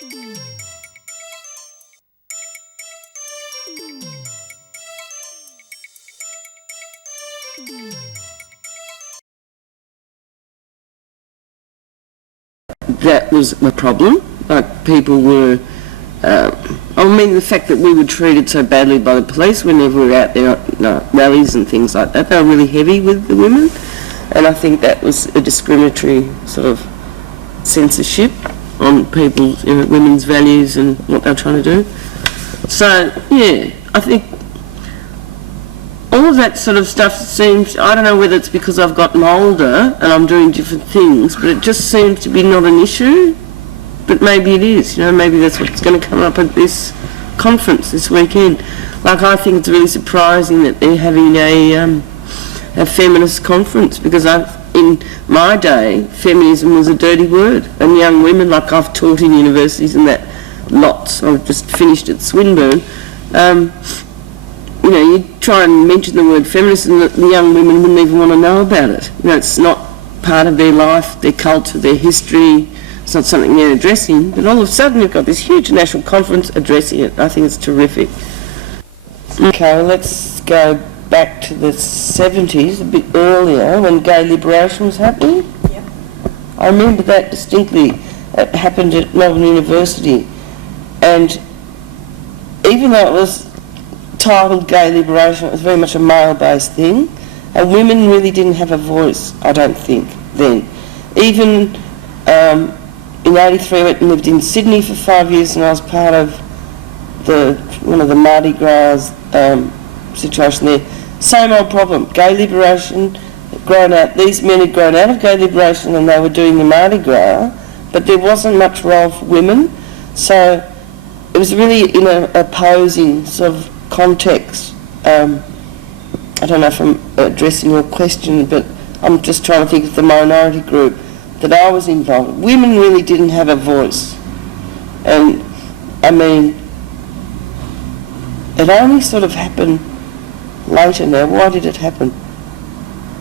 That was a problem. Like, people were, the fact that we were treated so badly by the police whenever we were out there at rallies and things like that, they were really heavy with the women, and I think that was a discriminatory sort of censorship on people's, women's values and what they were trying to do. So, yeah, I think all of that sort of stuff seems, I don't know whether it's because I've gotten older and I'm doing different things, but it just seems to be not an issue. But maybe it is, maybe that's what's going to come up at this conference this weekend. Like, I think it's really surprising that they're having a feminist conference, because in my day, feminism was a dirty word, and young women, like I've taught in universities and that, lots, I've just finished at Swinburne, you try and mention the word feminist and the young women wouldn't even want to know about it. It's not part of their life, their culture, their history. It's not something they're addressing, but all of a sudden you've got this huge national conference addressing it. I think it's terrific. Okay, well, let's go back to the 70s, a bit earlier, when gay liberation was happening. Yep. I remember that distinctly. It happened at Melbourne University, and even though it was titled gay liberation, it was very much a male-based thing, and women really didn't have a voice, I don't think, then. Even in '83, I went and lived in Sydney for 5 years, and I was part of one of the Mardi Gras situation there. Same old problem, gay liberation, these men had grown out of gay liberation and they were doing the Mardi Gras, but there wasn't much role for women, so it was really in an opposing sort of context. I don't know if I'm addressing your question, but I'm just trying to think of the minority group that I was involved in. Women really didn't have a voice, and it only sort of happened later now. Why did it happen?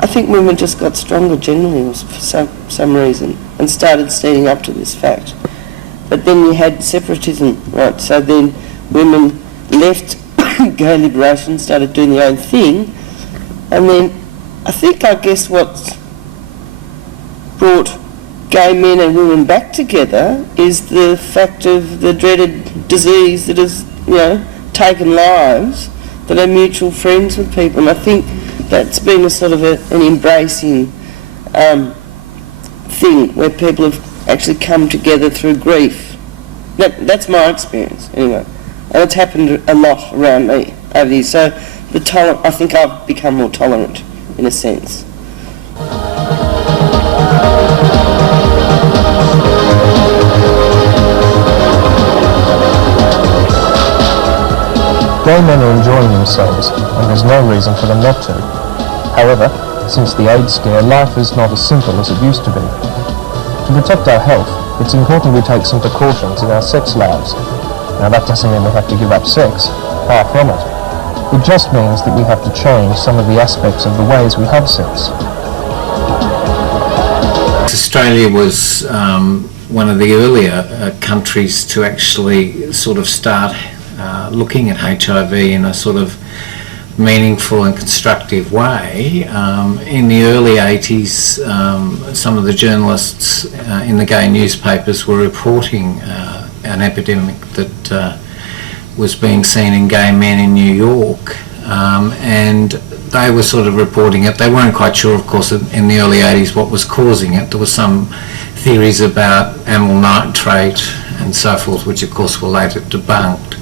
I think women just got stronger generally for some reason and started standing up to this fact. But then you had separatism, right? So then women left gay liberation, started doing their own thing, and then I guess what's brought gay men and women back together is the fact of the dreaded disease that has, taken lives, that are mutual friends with people. And I think that's been a sort of an embracing thing where people have actually come together through grief. That's my experience, anyway. And it's happened a lot around me over the years. So I think I've become more tolerant, in a sense. Gay men are enjoying themselves, and there's no reason for them not to. However, since the AIDS scare, life is not as simple as it used to be. To protect our health, it's important we take some precautions in our sex lives. Now, that doesn't mean we have to give up sex, far from it. It just means that we have to change some of the aspects of the ways we have sex. Australia was one of the earlier countries to actually sort of start looking at HIV in a sort of meaningful and constructive way. In the early 80s, some of the journalists in the gay newspapers were reporting an epidemic that was being seen in gay men in New York, and they were sort of reporting it. They weren't quite sure, of course, in the early 80s what was causing it. There were some theories about amyl nitrate and so forth, which of course were later debunked.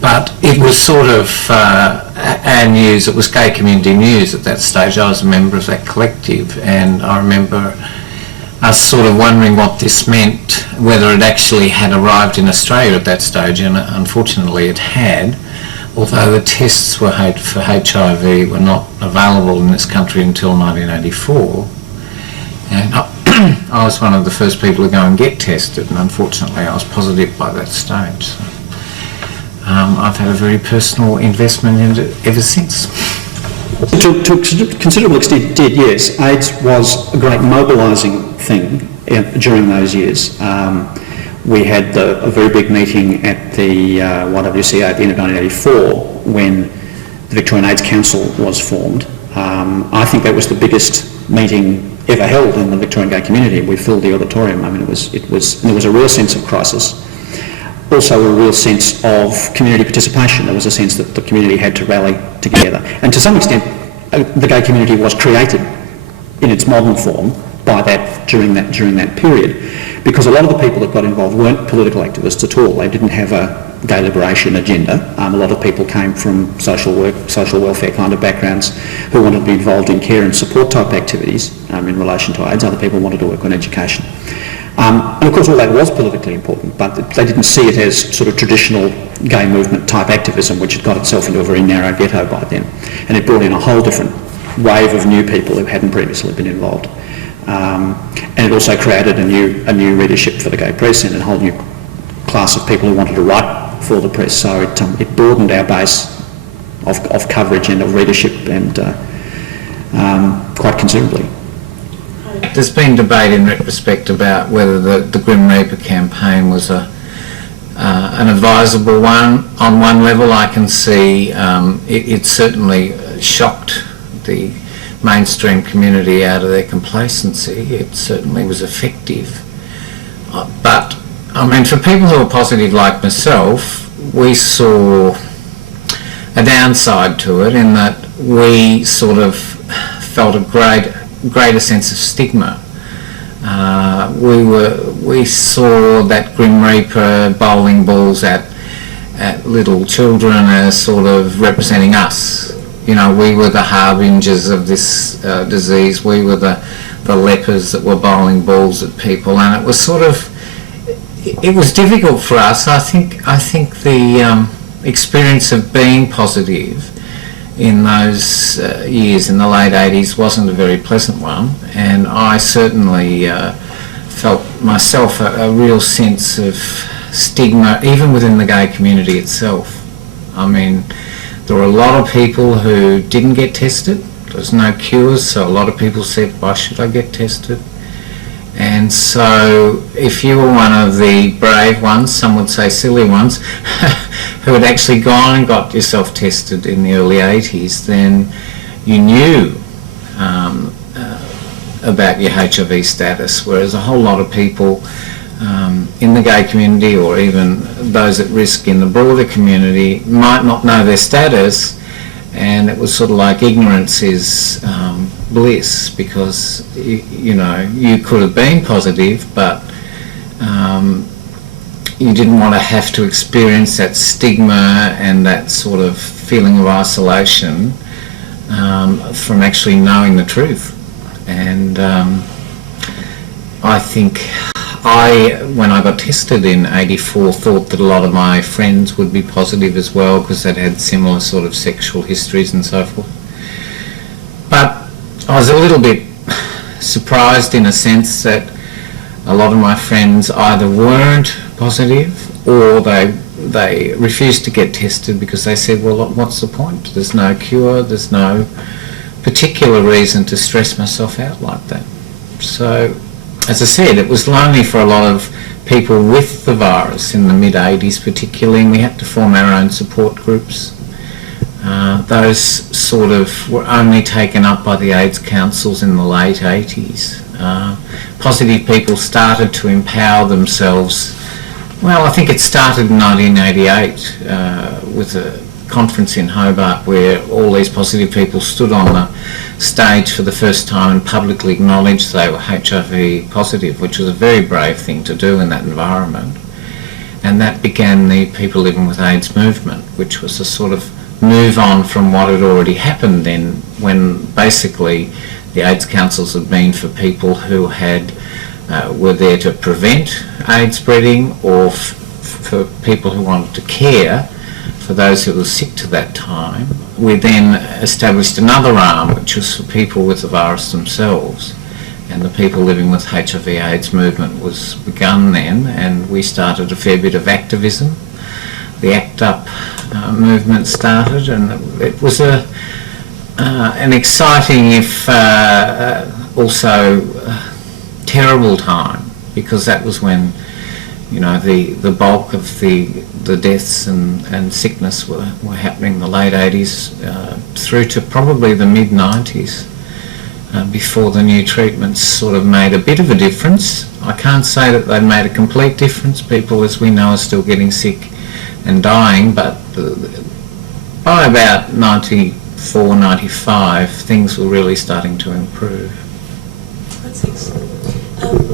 But it was sort of our news, it was gay community news at that stage. I was a member of that collective, and I remember us sort of wondering what this meant, whether it actually had arrived in Australia at that stage, and unfortunately it had, although the tests for HIV were not available in this country until 1984. And I was one of the first people to go and get tested, and unfortunately I was positive by that stage. So, I've had a very personal investment in it ever since. To a considerable extent it did, yes. AIDS was a great mobilising thing during those years. we had a very big meeting at the YWCA at the end of 1984 when the Victorian AIDS Council was formed. I think that was the biggest meeting ever held in the Victorian gay community. We filled the auditorium. I mean, there was a real sense of crisis. Also a real sense of community participation. There was a sense that the community had to rally together. And to some extent, the gay community was created in its modern form by that during that period, because a lot of the people that got involved weren't political activists at all. They didn't have a gay liberation agenda. A lot of people came from social work, social welfare kind of backgrounds who wanted to be involved in care and support type activities in relation to AIDS. Other people wanted to work on education. And of course all that was politically important, but they didn't see it as sort of traditional gay movement type activism, which had got itself into a very narrow ghetto by then. And it brought in a whole different wave of new people who hadn't previously been involved. And it also created a new readership for the gay press and a whole new class of people who wanted to write for the press. So it broadened our base of coverage and of readership and quite considerably. There's been debate in retrospect about whether the Grim Reaper campaign was an advisable one. On one level, I can see it certainly shocked the mainstream community out of their complacency. It certainly was effective. But, I mean, for people who are positive like myself, we saw a downside to it in that we sort of felt a greater sense of stigma. We saw that Grim Reaper bowling balls at little children as sort of representing us. You know, we were the harbingers of this disease. We were the lepers that were bowling balls at people, and it was sort of, it was difficult for us. I think the experience of being positive in those years in the late 80s wasn't a very pleasant one, and I certainly felt myself a real sense of stigma even within the gay community itself. I mean, there were a lot of people who didn't get tested. There was no cures, so a lot of people said, why should I get tested? And so if you were one of the brave ones, some would say silly ones, who had actually gone and got yourself tested in the early 80s, then you knew about your HIV status, whereas a whole lot of people in the gay community, or even those at risk in the broader community, might not know their status, and it was sort of like ignorance is bliss, because you know, you could have been positive, but you didn't want to have to experience that stigma and that sort of feeling of isolation from actually knowing the truth. And I think when I got tested in '84, thought that a lot of my friends would be positive as well, because they'd had similar sort of sexual histories and so forth. But I was a little bit surprised in a sense that a lot of my friends either weren't positive or they refused to get tested because they said, well, what's the point? There's no cure, there's no particular reason to stress myself out like that. So, as I said, it was lonely for a lot of people with the virus in the mid-80s particularly, and we had to form our own support groups. Those sort of were only taken up by the AIDS councils in the late 80s. Positive people started to empower themselves. Well, I think it started in 1988 with a conference in Hobart where all these positive people stood on the stage for the first time and publicly acknowledged they were HIV positive, which was a very brave thing to do in that environment. And that began the People Living with AIDS movement, which was a sort of move on from what had already happened then, when basically the AIDS councils had been for people who were there to prevent AIDS spreading, or for people who wanted to care for those who were sick to that time. We then established another arm, which was for people with the virus themselves, and the People Living with HIV AIDS movement was begun then, and we started a fair bit of activism. The ACT UP movement started, and it was an exciting, if also terrible time, because that was when You know, the bulk of the deaths and sickness were happening in the late 80s through to probably the mid-90s before the new treatments sort of made a bit of a difference. I can't say that they made a complete difference. People, as we know, are still getting sick and dying, but by about 94, 95, things were really starting to improve. That's excellent.